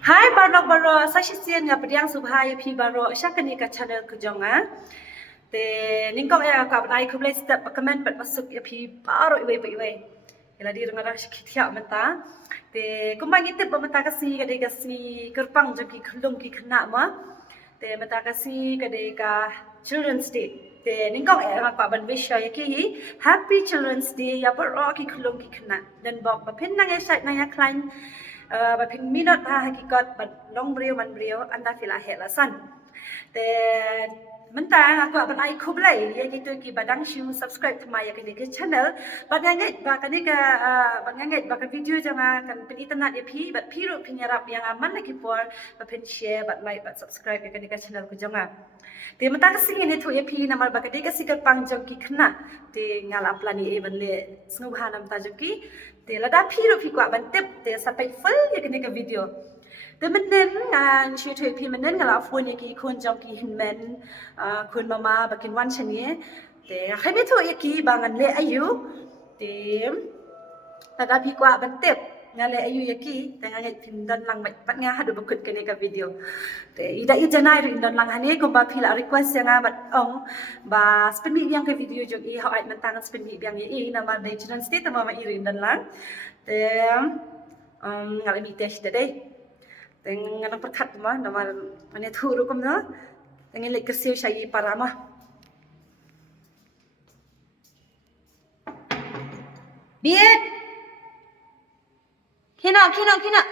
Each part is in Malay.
Hai Barok Baro, saya sian nga pediang subhai pi Baro, syakani ka channel kujonga. Te ningkong ya ka nai kublai step comment pat masuk ya pi Baro iwe. Ila di rengarang syikitya menta. Te kumbang itip menta kasi kadai kasi kerpang joki khulung ki khna ma. Te menta kasi kadai ka Children's Day. Te ningkong ya ka ban wish ya ki Happy Children's Day ya Baro ki khulung ki khna. Dan bok bapin nang ya syat nang ya klein bapin minot pa hakikat bat long brio man brio anda fila helasan. Dan mentang aku akan ai kublai ya gitu ki badang shu subscribe to my yakni ke channel badanget bakani ka badanget baka video janga kan pen internet ya pi bat piru pinyarap yang aman lagi por bapin share bat like bat subscribe yakni ka channel ku janga te mentang singi ni tu ya pi namar baka de ka sikap pangjok ki khna te ngalap lani even le snubha nam ta joki te lada piru pi kwa ban tip te sampai full yakni ka videoแต่มันเน้นงานชีวิตพี่มันเน้นกับเราฟูนี่กี่คนจองกี่หินแมนคนมาบักินวันชนี้แต่ใครไม่ถูกอีกกี่บางอันเละอายุแต่แต่ก็พี่กว่าบันเต็บงานเละอายุอีกกี่แต่งานเนี่ยพิมพ์ดันลังไม่ปัดงานหาดูบักขุดกันในกับวิดีโอแต่อีได้อีจะน่ารินดันลังฮันนี่ก็บาพี่ละรีเควสยังงานบัดบาสเปนบียังกับวิดีโอจงอีเขาอาจมันตั้งสเปนบียังอีนามาในชนสเตตมาอีรินดันลังแต่งานมีเทสเดย์ Dengan perkat mah, nama mana thuru kum na, dengan lek kersi saya para mah. Biat, kena,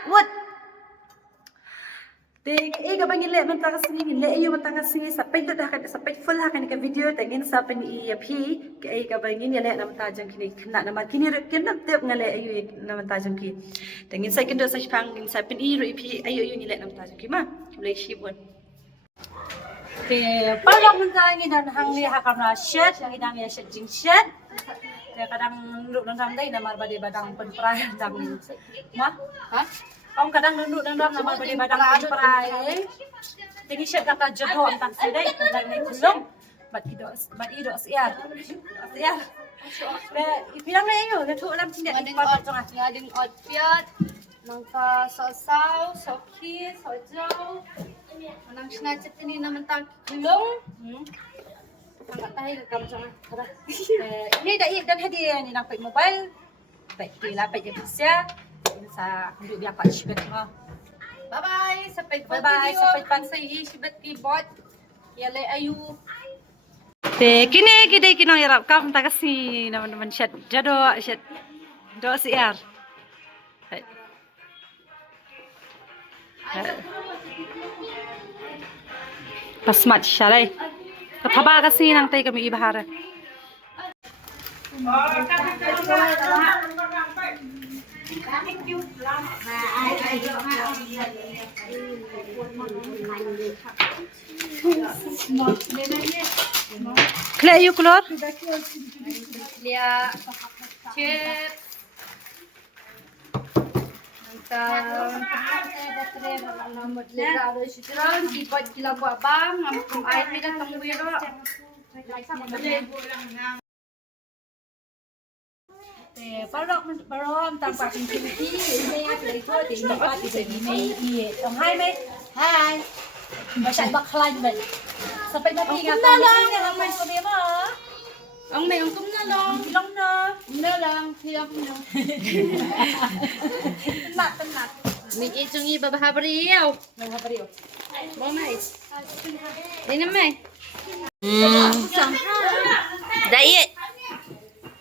what? Dek, kapag ngilek mentang sini, ngilek iyo mentang sini, sampai tu dah sampai full hakan ke video, dengan sampai ni api, kapag ngilek nama tajam kini, kena nama kini kena tiap ngilek iyo nama tajam kini, dengan saya kena saya pang, dengan sampai ni api, iyo ngilek nama tajam kini mah, boleh sibun. Okay, kalau mentang ini dan hang ni hakan shirt, yang ini ya shirt jeans shirt, kadang duduk dalam day nama badang penperayaan dalam mah, Ông kadang nunduk dalam nama beri badang perai. Jadi syat kata jodoh antang sidai dan naik belum. Bat ido siar. Bilang na iyo, nato alam tindak Ngading ot piat, nangka sosau, soki, sojau, manang sinacit ini naman tag kulong. Nangka tayo kam jangan. Ini dah dan hadiah ni nampak mobile. Baik kita lapar je bisa. Sa hidup biar pak syibet mo. Bye-bye! Sampai Sampai pansay isibet keyboard. Yale ayu. Kini kita kino yarap kam tak kasi naman syat jado syat do siar. Pasmat syalai. Kataba kasi nang tay kami ibahara. Klay you keluar? Lihat chip. Nomor lega ada syukuran. Keyboard kila buat bang. Ngam air kita tunggu wiro. Parok tanpa activity ini play ko di dapat isa di may ang hi may hi masyad baklan ba sampai mati nga ka ang may problema Ang may angkum na lang. lang na Na lang. Hilap na. tenat May itong iba bahabariyaw. may habariyo Mamay. Di naman.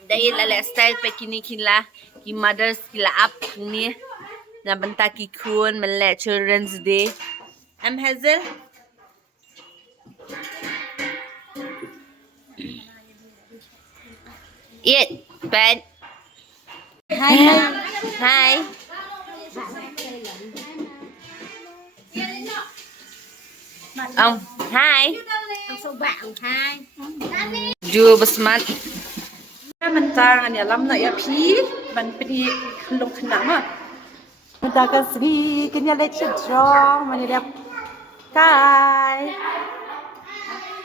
Dahil ala style pa kinikila ki mothers kila up ni na banta ki kun mala Children's Day am Hazel it bad hi hi Ang subang, hi. Ju basmat mentang ni alam na ya pi ban pedi lung kena ma mentang segi kenya lecture draw mani dia kai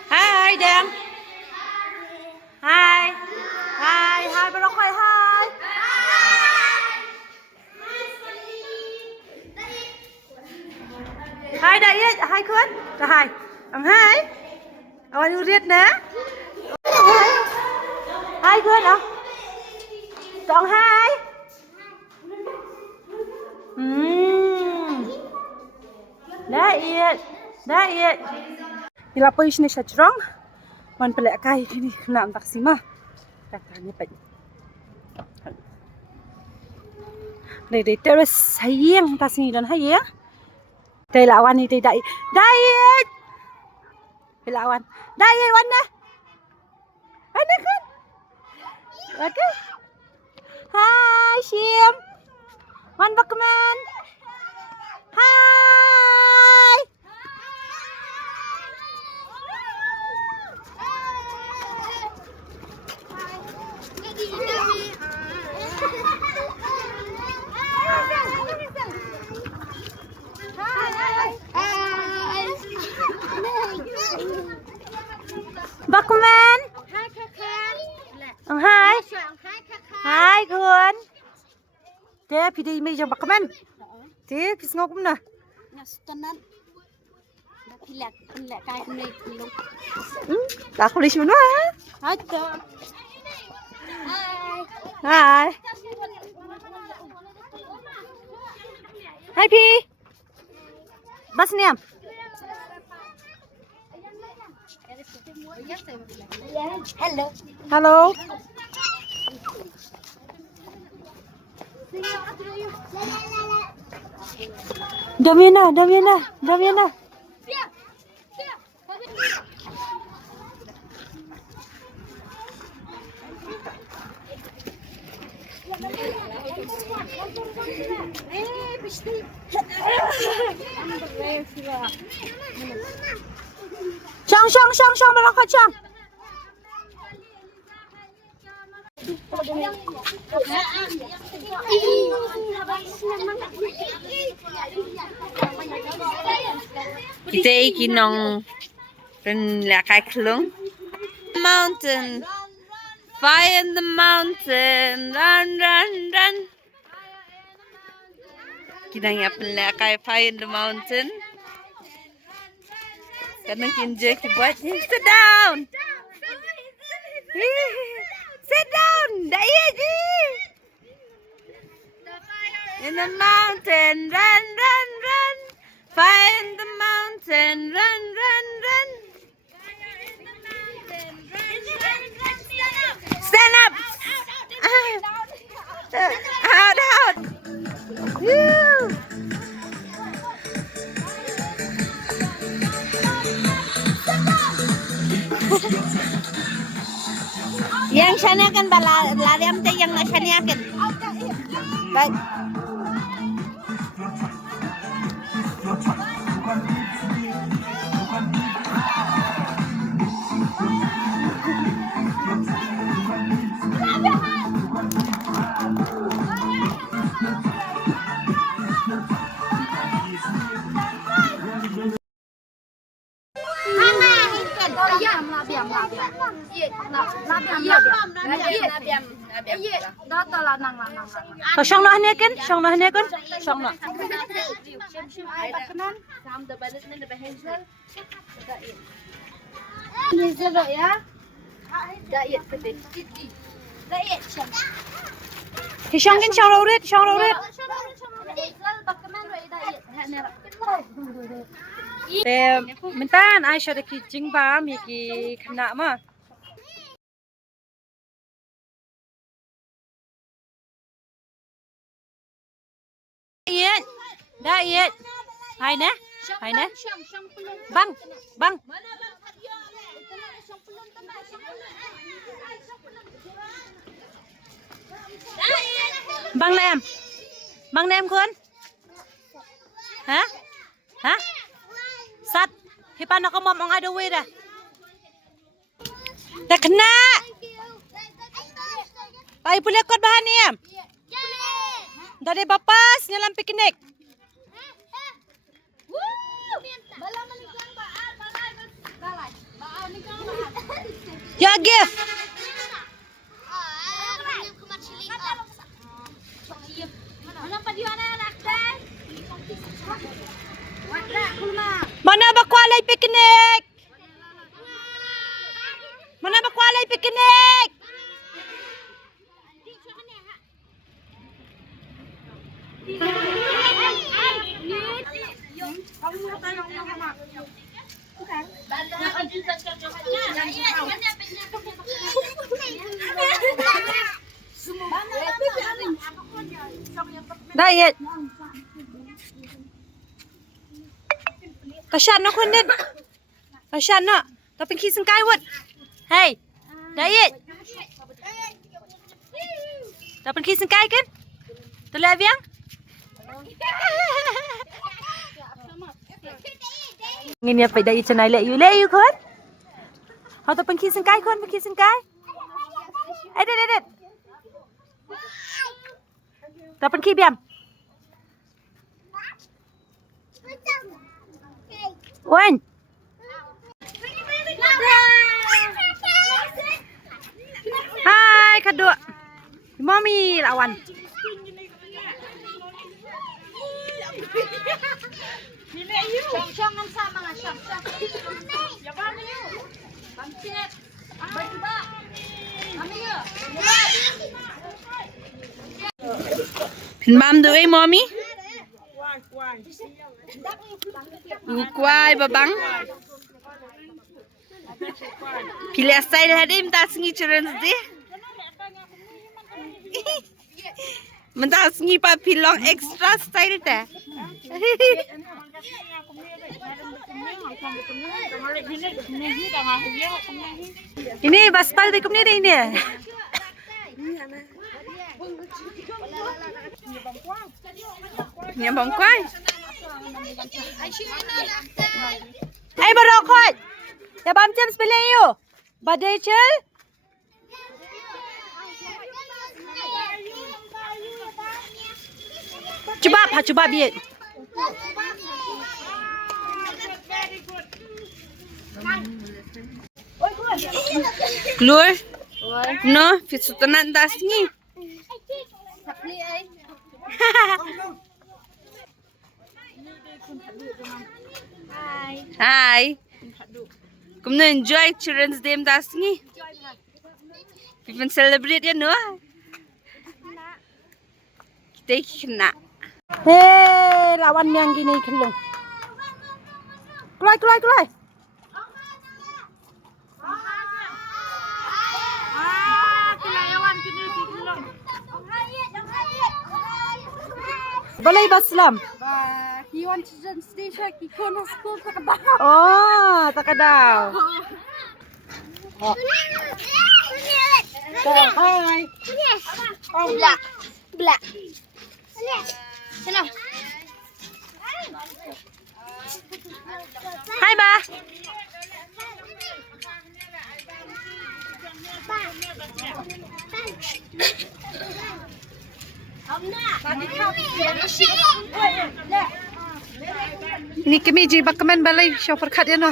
hai dang hai barok hai Hai dah ya, hai kun. Dah hai. Ang hai. Awan urit na. Hai kun ah. Tong hai. Dah iya. Dah iya. Nilapay siya siya churong. Wan pala kay ini kena antak sima. Katanya pa. Đây terrace hayang ta sini dan hayang. Đây là awan ini đây. Đây. Đây là awan. Đây awan na. Ana kan? Okay. Hai Shim. Wan Bakman. Hai. Bakman. Hai kakak. Hai. Hai kakak. Hai kun. Dia pidi mai jam Bakman. Dia pis ngok na. Nyastanan. Pilek kayak ini belum. Tak boleh semua. Ada. Hai. Hai Pi. Bas niam. Hello. Halo. Damiana. Chang, malakad Chang. Kita ikinong ren lakay klung. Mountain. Fire in the mountain. Run. Kinang yapan lakay fire in the mountain. Kadang kinjek buat sit down. Sit down. Daya ji. In the mountain, run. Fire in the mountain, run. Stand up. Out. Yang sana kan lari am teh yang sana kan. Baik. Kau syang nak ni kan? Syang nak. Ini zero ya. Diet pedih. Diet syam. Syang raurit. Mintan Aisyah dah kijing ba mi ki kena ma. Diet. Hai na. Bang. Bang nem kun. Hah? Sat. Hipan ako mom ang adawi dah. Tak kena. Pai boleh kot bahan ni am. Dari bapas nyalam piknik. Ya gift. Mana piknik. Mana bakwalay piknik. Diet. Kasyan no kunin. Kasyan no. Tapi kisang kaiwat. Hey. Diet. Tapi kisang kai kan? Tulad yang? Ngin ya phải đây cho này lệ yêu con. Họ tập kisang kai con, kisang kai. Ai đây. Tập khi biam. Wen. Hai kedua. Mommy lawan. Pinbam doy mommy. Ini kuai babang. Pilih style hadim tak sengi children's day. Mentah sengi pa pilong extra style teh. Ini baspal di kumni deh ini. Ini bangkuai. Ay barokot. Ya bam James pilih you. Badai chel. Coba biar. Keluar. No, fisutan das ni. Hi. Kamu enjoy Children's Day das ni? Kita celebrate ya no? Kita kena. Hei, lawan yang gini kelung. Keluar. Balai Baslam. He wants to stay shark. He can't school takadaw. Oh, takadaw. Hi. Oh, bla. Hello. Hi ba. Ini kami ji bakaman balai shopper kat ya no.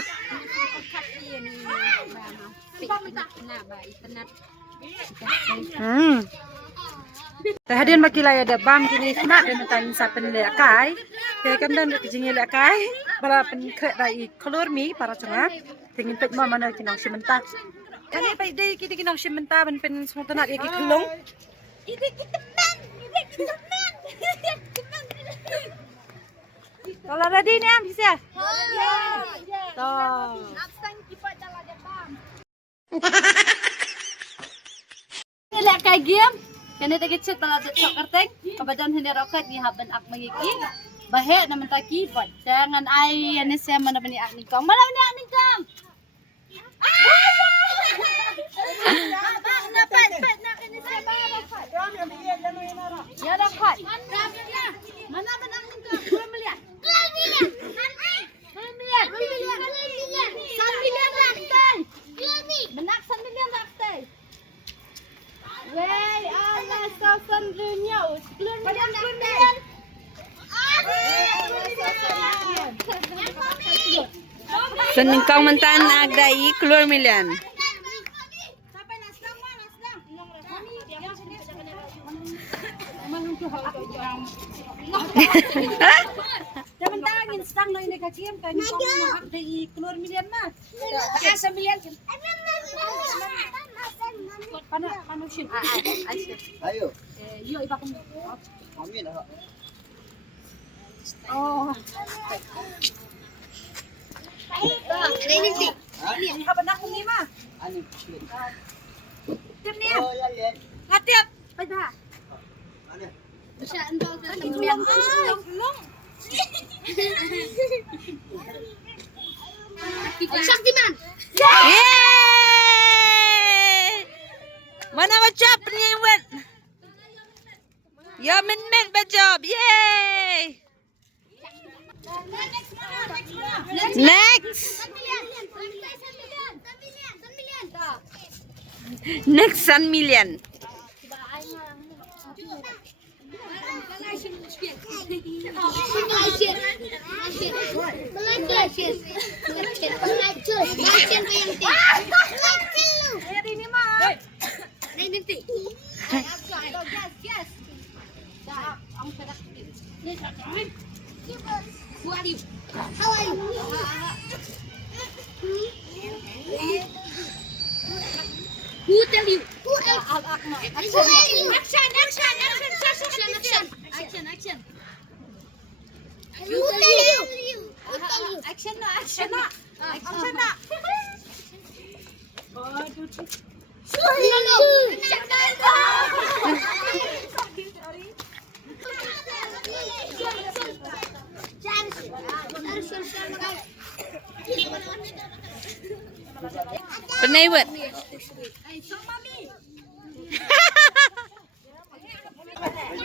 Hadian makilay ada bam kini kena dan tanya siapa ni lekai. Kan dan kejengnya lekai. Bala penkrek rai kolor mi para cengat. Tingin pet mana kinang sementara. Kan ni pai dei kita kinang sementara pen semua tenak ya kelong. Kalau ready ni am bisa. Toh. Ni kai game. Kena tak kecil kalau ada cok kerteng, kebadan hendak roket ni haban ak mengiki, bahaya nama tak keyboard. Jangan ai ane saya mana bani ak nikang, mana bani ak nikang? Ya roket. Mana bani ak nikang? Dua miliar. Sembilan raktai. Benak 9 raktai. Wey, Allah sausan dunia. Keluar milian. Senengkang mentan agdai keluar milian. Jangan tangin stang na ini kaciem kan hak dari keluar milian mah. Asa milian. Panusin. Ayo. Yo iba kami. Amin. Oh. Ini Ini haban aku ni mah. Ano? Tim niya. Oh, yan. Hatiap. Ay ba. Ano? bisa entol ka sa Long. Saktiman. Yay! Mana job ni wet? Ya min job. Yay! Next. Next 1 million. How are you? Who tell you? Who action. Who tell you? Action na. Penay wet.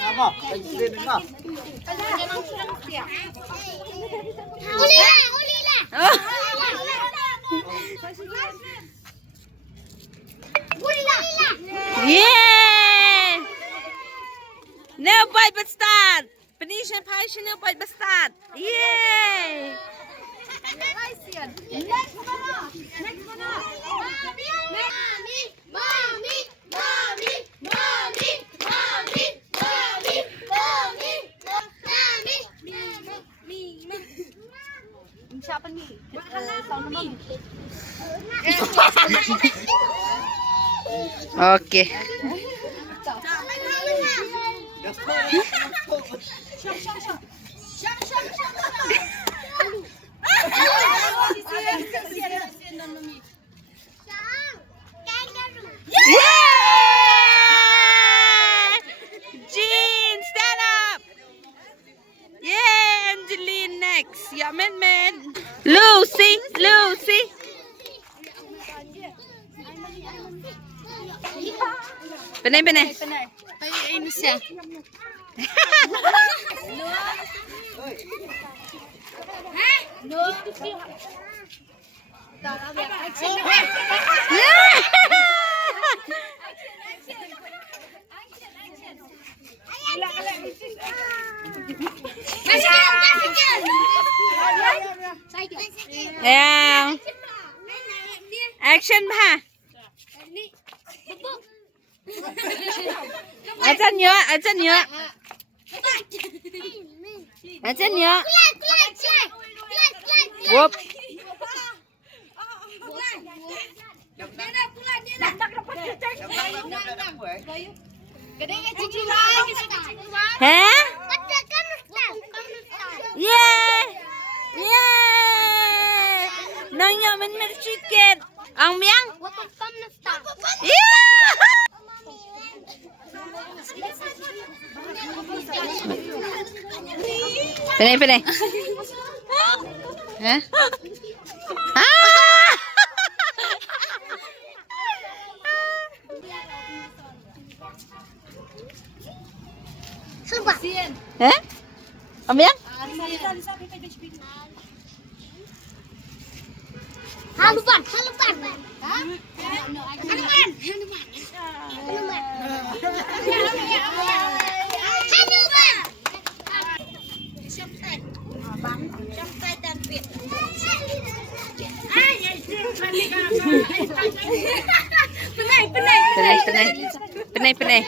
Ano? Ayun na. Ulila. Oh. Yeah! No boy bastard. Penisha passion no boy bastard. Yay! Siapa nih? Sound naman. Okay. Yeah! Jean, stand up. Yeah, Angeline next. Yeah, men. Lucy. Penay. Ay, ano siya? Yeah. Action ba? Ajan yo. Whoop. Hah? Yeah. Nanya men chicken. Ang miang? Yeah. Penay. Hah? Hah? Ang miang? Hanuman. Penay. Okay.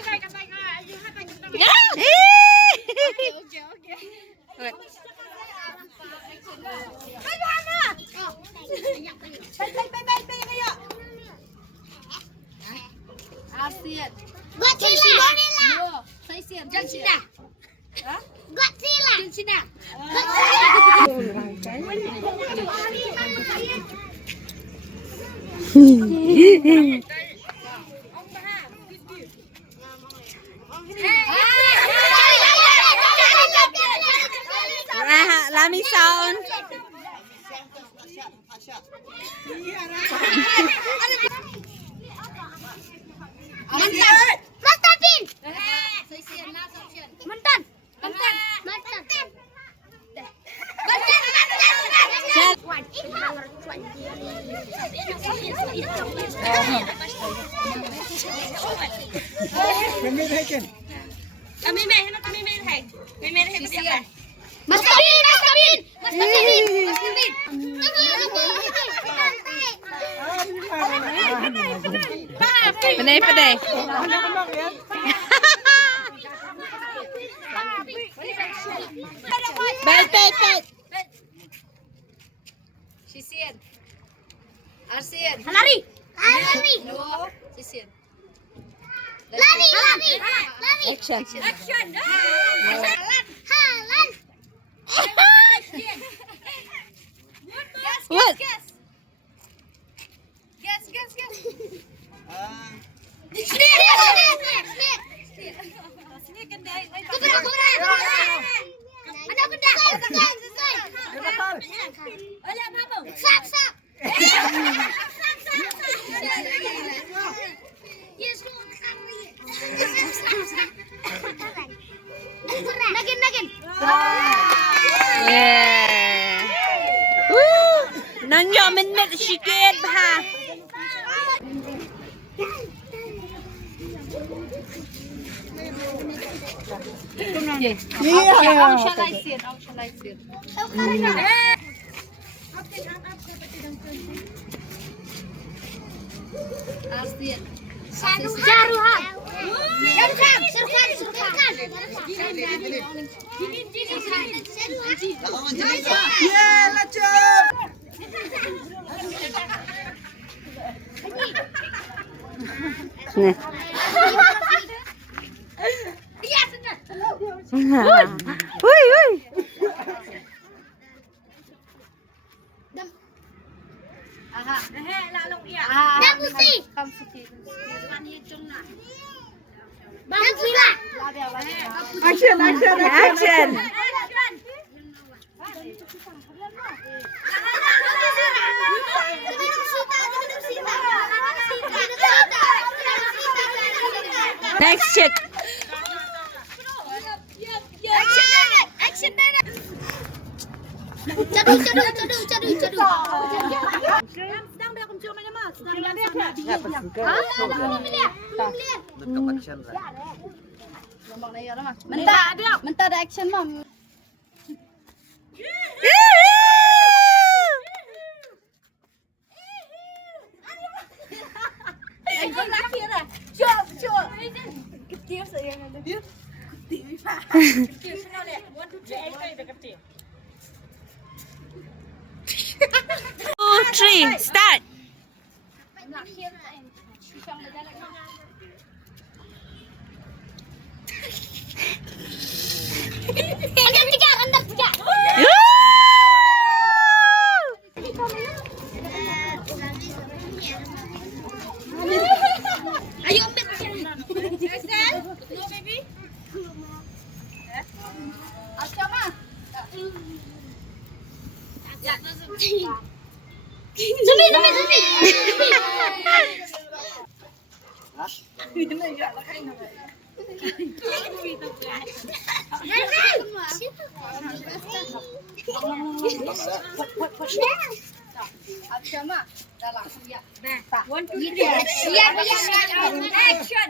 Lami sound. Pandai. Bet. Arsian. Lari. No. Sisian. Lari. Action. What? Guess. Ah, Nagin. Yeah. Woo! Nang yaman met shikit ha. How shall I see it? Arsian. Jaruhan. Sirkan. nakawan dyan. Uy. Nabusi. Bangkila. Action. Next chick. Action. Cadu. Nagka-action ra. Menta ada action mom. Two, three, start. Andar tiga. Ayo ambil. Action.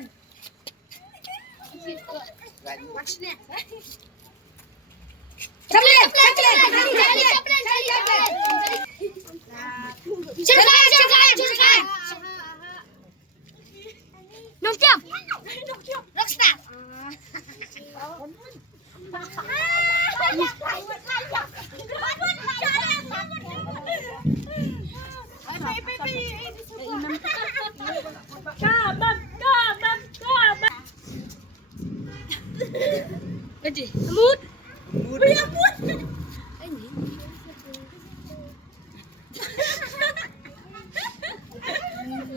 Gede. Mood.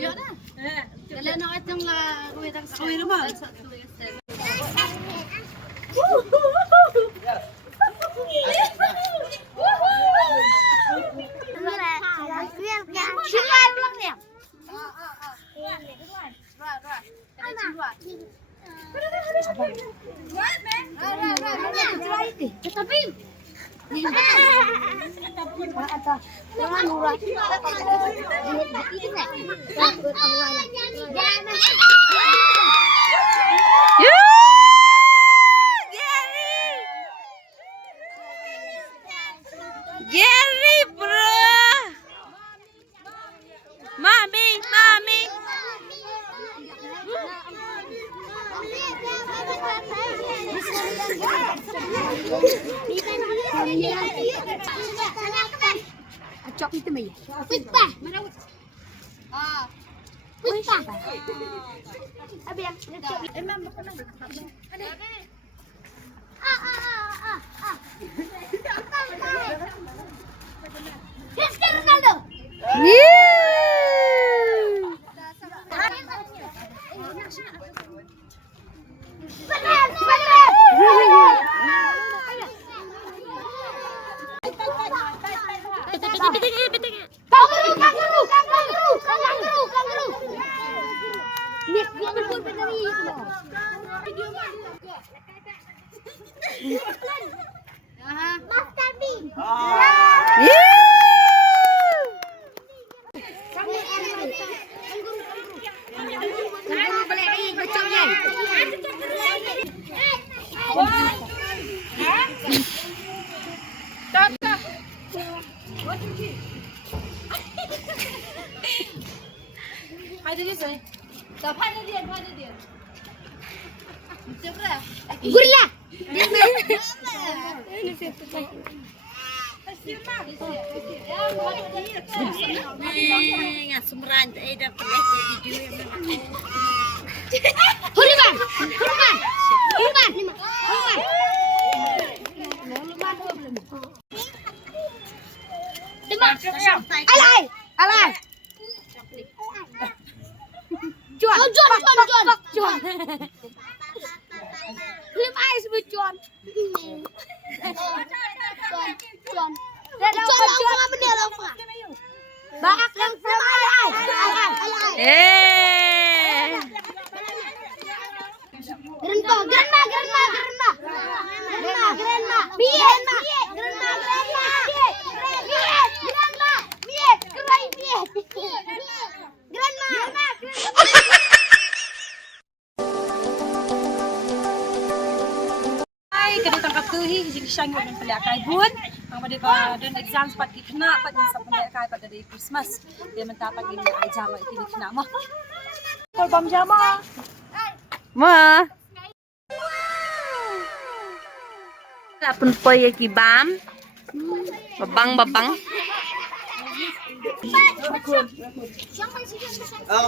Ya dah. Kalau nak acung lah, kau yang tak. Gary, bro. Mami. Acok itu mai. Puspa. Mana? Puspa. Abi yang emang bukan. Cristiano Ronaldo. Kangaroo. Nih, dia berburu dari itu. Master Bean. Kangaroo boleh lagi kocok je. Gorilla. Nga sumran dapat video. Hurman. Alai. John. Film ais bu John. John. John bener apa? Baak yang film alai. Grandma. Biar. Kena tangkap tu hijing syang yang pelak kai bun. Ang mereka dan exam sempat kena pat ni sa pelak kai pada dari Christmas. Dia mentapak ini exam ini kena mah. Kol bam jama. Ma. Lapun poy ki bam. Babang.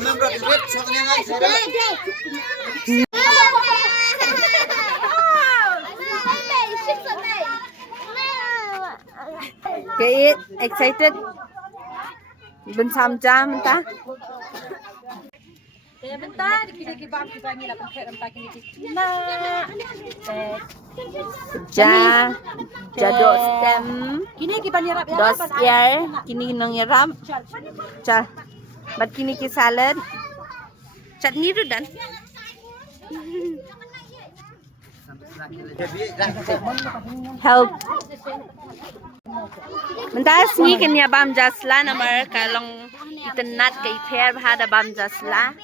Member of the group, so kanya nga, Kait excited. Bensam jam ta. Kaya bentar dikit bam kita ni lapun kai rampak ini kena. Jadok stem. Kini kita nyerap Dos year. Kini nang yaram. Chal. Bat kini ki salad. Chutney tu dan. Help. Mentas ni kenya bam jasla namar kalong itanat kay pair hada bam jasla.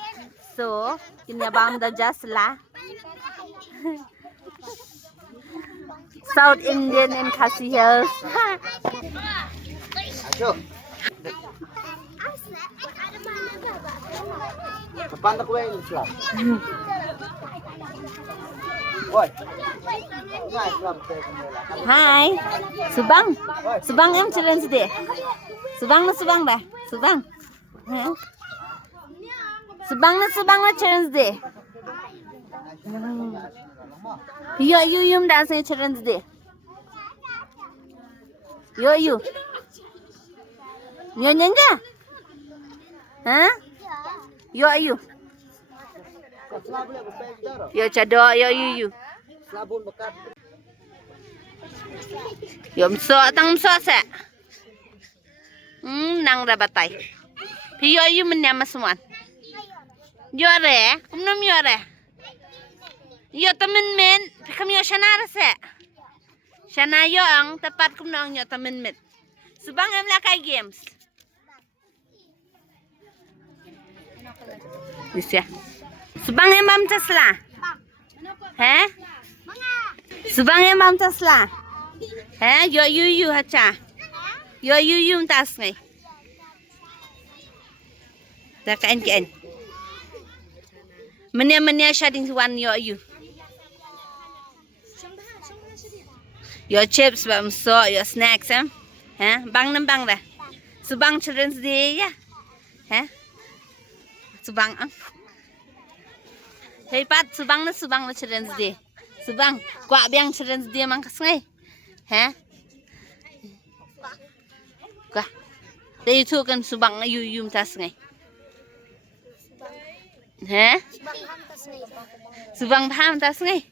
So, kenya bam da jasla. South Indian in Khasi Hills. Paano ko yung Islam? Boy. Hi. Subang em challenge deh. Subang dah. Subang na challenge deh. Yo you dancing Children's Day. Yo you. Yo nyanga. Hah? Yo you. Selabun ya berpeng daro. Yo cadok yo you. Selabun bekat. Yo mso tang mso se. Nang dah batai. Pi yo you menyama semua. Yo re, kumnom yo re. Yo temen men, kami yo shana rasa. Shana yo ang tepat kumnom yo temen men. Subang em lakai games. Bisa. Subang em mam tasla. Heh? Subang em mam tasla. Heh, yo you hacha. Yo you tas ngai. Dah kain. Menia shading one yo you. Your chips bam so your snacks bang dah. Subang Children's Day ya. Subang Hey pat subang na Children's Day. Subang kwa biang Children's Day mang kasngai. Kwa. Day tu kan subang you tas ngai. Subang pham tas ngai.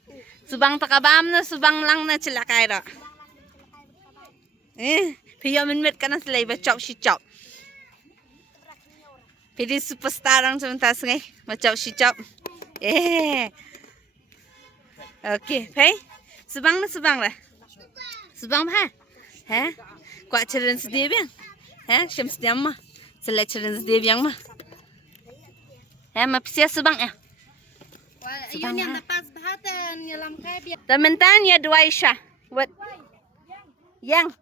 Subang takabam na subang lang na cilakai ro. Piyo mit kana selai ba chop si chop. Pidi superstar ang tas ngai, ba chop si chop. Okay, pay. Subang lah. Subang pha. Kwa Children's Day biang. Syams diam mah. Selai Children's Day biang mah. Mapisia subang ya. Yun yang lepas bahatan nyelam kai biar. Teman-teman ya dua Aisyah. What? Yang.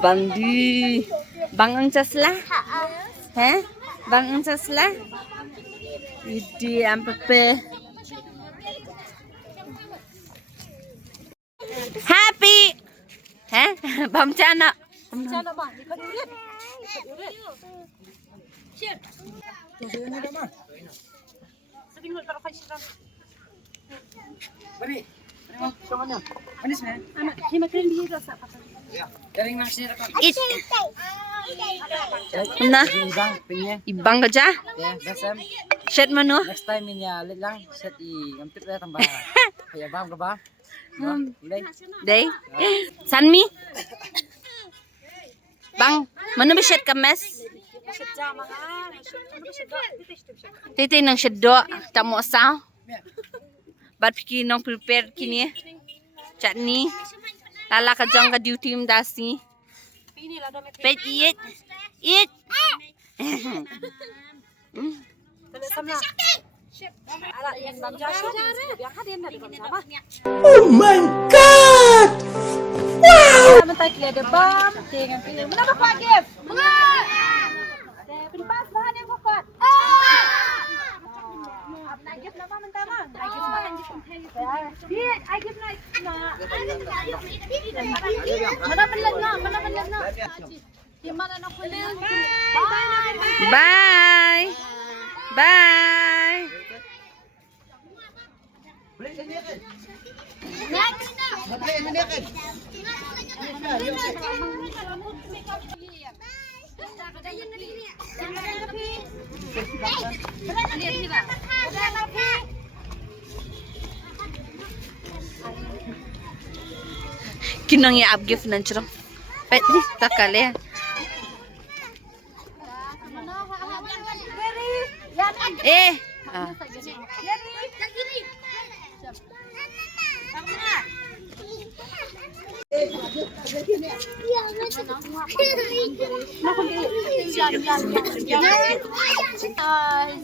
Bandi. Bang ang caslah. Bang ang caslah. Idi ampepe. Happy. Bam chana. Sana bang, ikut urit. Sabihin mo para kay siya. Bari. Manis na. Anak, himakrin dito sa papa. Garing nang sira ka. Nah, Ibang pinya. ibang kerja. Ya, gasam. Shed mano. Next time niya lit lang set I ngampit na tambah. Kaya bam ka ba? Ulay. Day. Sanmi. Bang, mana ba shed ka mes? Titi nang sheddo, tamo sa. Bat piki nang prepare kini. Chutney. Lala ka jang ka duty im dasi. Pet eat. Eat. Sama. Ala yan bang Joshua. Biar hadin na di ba? Oh my god. Wow. Naman tayo kaya bam. Tingnan pilih. Mana ba pa gift? Mga. Pinpas bahan yang kokot. I give na mama tama. I give na. Biit, I give na. Mana panlag na. Gimana na kulit? Bye. Bye. Kinang ya gift nan chiro. Pet ni takale.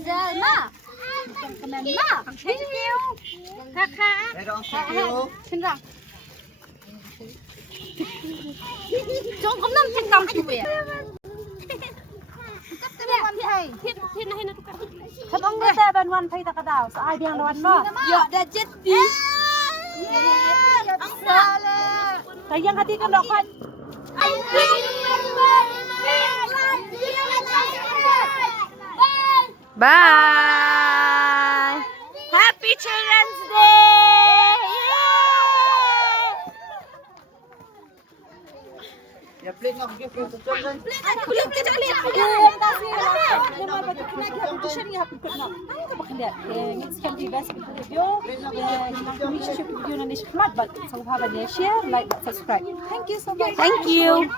Zalma. Ma. Thank you. Kakak. Senang. Jangan kau nak cakap tu ya. Khabong ngata ban wan phai ta kadaw sa ai biang lawan mo. Ya dah jadi. Sayang hati kan dok pat. Bye. Happy Children's Day. Ya plate nak gift for children. Share, like, subscribe. Thank you so much. Thank you.